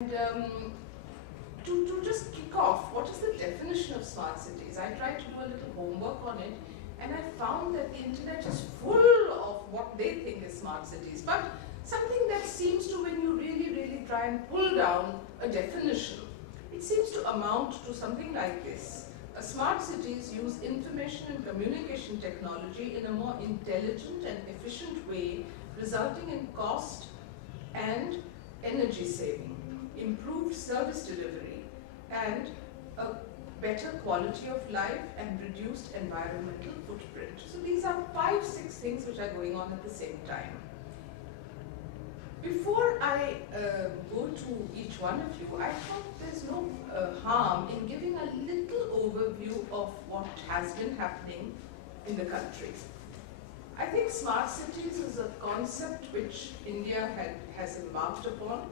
And to just kick off, what is the definition of smart cities? I tried to do a little homework on it, and I found that the internet is full of what they think is smart cities. But something that seems to, when you really try and pull down a definition, it seems to amount to something like this. Smart cities use information and communication technology in a more intelligent and efficient way, resulting in cost and energy saving, improved service delivery, and a better quality of life and reduced environmental footprint. So these are 5, 6 things which are going on at the same time. Before I go to each one of you, I thought there's no harm in giving a little overview of what has been happening in the country. I think smart cities is a concept which India has embarked upon,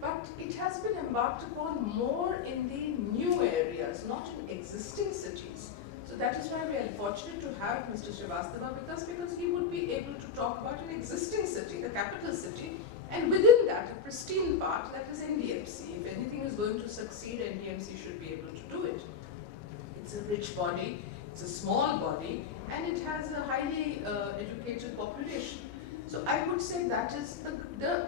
but it has been embarked upon more in the new areas, not in existing cities. So that is why we are fortunate to have Mr. Srivastava with us, because he would be able to talk about an existing city, the capital city, and within that, a pristine part, that is NDMC. If anything is going to succeed, NDMC should be able to do it. It's a rich body, it's a small body, and it has a highly educated population. So I would say that is the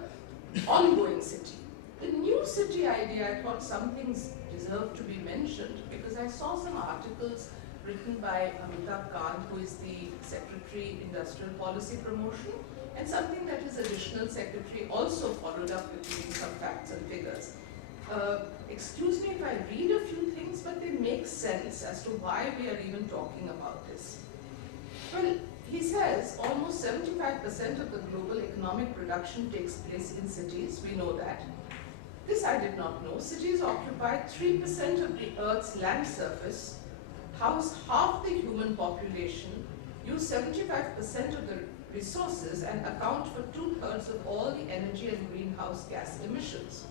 ongoing city. The new city idea, I thought some things deserve to be mentioned, because I saw some articles written by Amitabh Kant, who is the Secretary Industrial Policy Promotion, and something that his additional secretary also followed up with giving some facts and figures. Excuse me if I read a few things, but they make sense as to why we are even talking about this. Well, he says almost 75% of the global economic production takes place in cities. We know that. This I did not know. Cities occupy 3% of the Earth's land surface, house half the human population, use 75% of the resources, and account for 2/3 of all the energy and greenhouse gas emissions.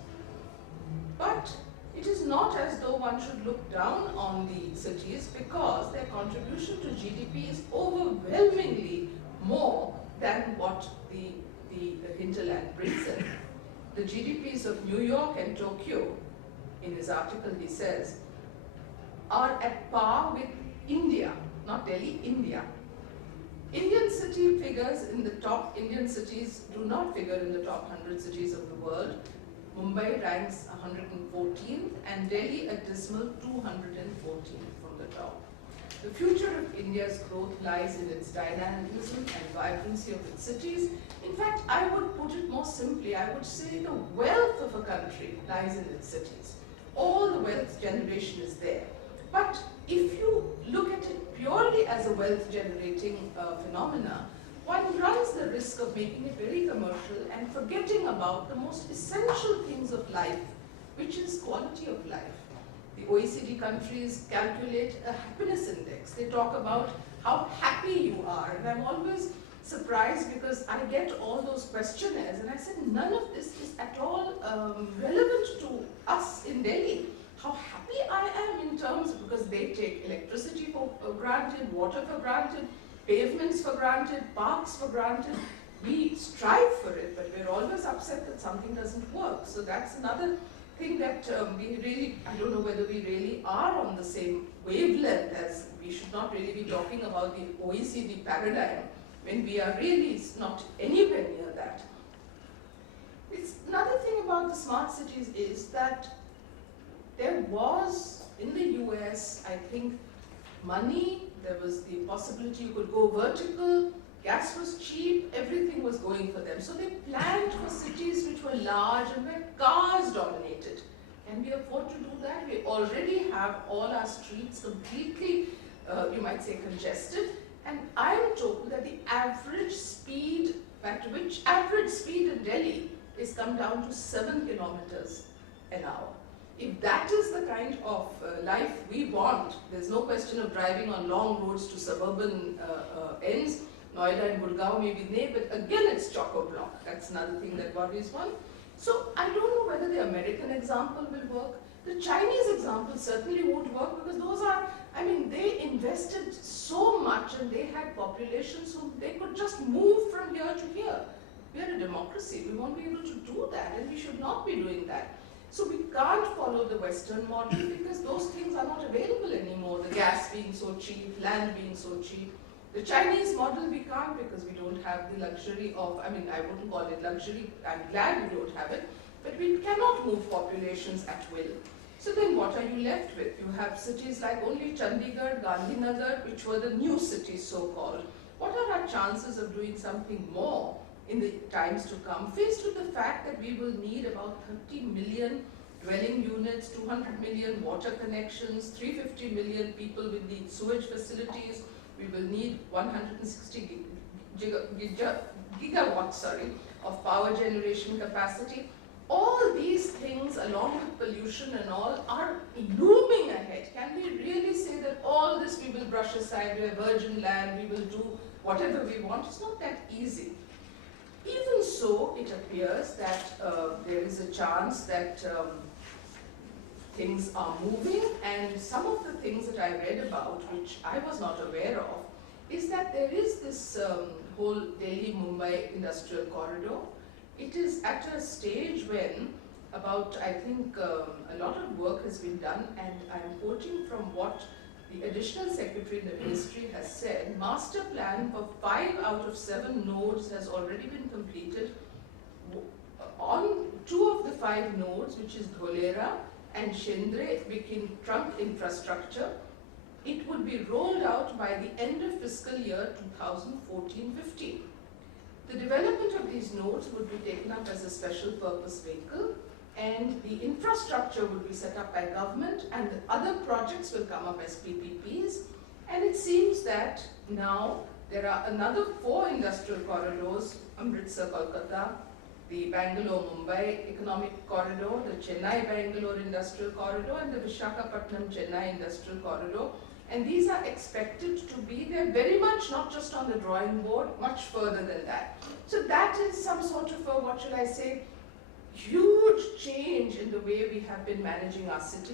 But it is not as though one should look down on the cities, because their contribution to GDP is overwhelmingly more than what the hinterland brings in. The GDPs of New York and Tokyo, in his article he says, are at par with India, not Delhi, India. Indian city figures in the top, Indian cities do not figure in the top 100 cities of the world. Mumbai ranks 114th and Delhi a dismal 214th from the top. The future of India's growth lies in its dynamism and vibrancy of its cities. In fact, I would put it more simply. I would say the wealth of a country lies in its cities. All the wealth generation is there. But if you look at it purely as a wealth generating phenomena, one runs the risk of making it very commercial and forgetting about the most essential things of life, which is quality of life. The OECD countries calculate a happiness index. They talk about how happy you are. And I'm always surprised, because I get all those questionnaires and I said none of this is at all relevant to us in Delhi. How happy I am in terms of, because they take electricity for granted, water for granted, pavements for granted, parks for granted. We strive for it, but we're always upset that something doesn't work. So that's another thing that we really, I don't know whether we really are on the same wavelength, as we should not really be talking about the OECD paradigm when we are really not anywhere near that. It's another thing about the smart cities is that there was, in the US, I think, money, there was the possibility you could go vertical, gas was cheap, everything was going for them. So they planned for cities which were large and where cars dominated. Can we afford to do that? We already have all our streets completely, you might say, congested. And I am told that the average speed, at which average speed in Delhi is come down to 7 kilometers an hour. If that is the kind of life we want, there's no question of driving on long roads to suburban ends. Noida and Gurgaon may be there, but again it's chock-a-block. That's another thing that worries one. So I don't know whether the American example will work. The Chinese example certainly won't work, because those are, I mean, they invested so much and they had populations who they could just move from here to here. We are a democracy. We won't be able to do that, and we should not be doing that. So we can't follow the Western model because those things are not available anymore. The gas being so cheap, land being so cheap. The Chinese model we can't because we don't have the luxury of, I mean, I wouldn't call it luxury, I'm glad we don't have it, but we cannot move populations at will. So then what are you left with? You have cities like only Chandigarh, Gandhinagar, which were the new cities so-called. What are our chances of doing something more in the times to come, faced with the fact that we will need about 30 million dwelling units, 200 million water connections, 350 million people will need sewage facilities, we will need 160 gigawatts of power generation capacity. All these things along with pollution and all are looming ahead. Can we really say that all this we will brush aside, we are virgin land, we will do whatever we want? It's not that easy. Even so, it appears that there is a chance that things are moving, and some of the things that I read about, which I was not aware of, is that there is this whole Delhi-Mumbai industrial corridor. It is at a stage when about, I think, a lot of work has been done, and I'm quoting from what the additional secretary in the ministry has said. Master plan for 5 out of 7 nodes has already been completed. On 2 of the 5 nodes, which is Dholera and Shendre, became trunk infrastructure. It would be rolled out by the end of fiscal year 2014-15. The development of these nodes would be taken up as a special purpose vehicle, and the infrastructure would be set up by government, and the other projects will come up as PPPs. And it seems that now there are another 4 industrial corridors: Amritsar, Kolkata, the Bangalore-Mumbai economic corridor, the Chennai-Bangalore industrial corridor, and the Visakhapatnam-Chennai industrial corridor. And these are expected to be there very much not just on the drawing board, much further than that. So that is some sort of a, what should I say, huge change in the way we have been managing our city.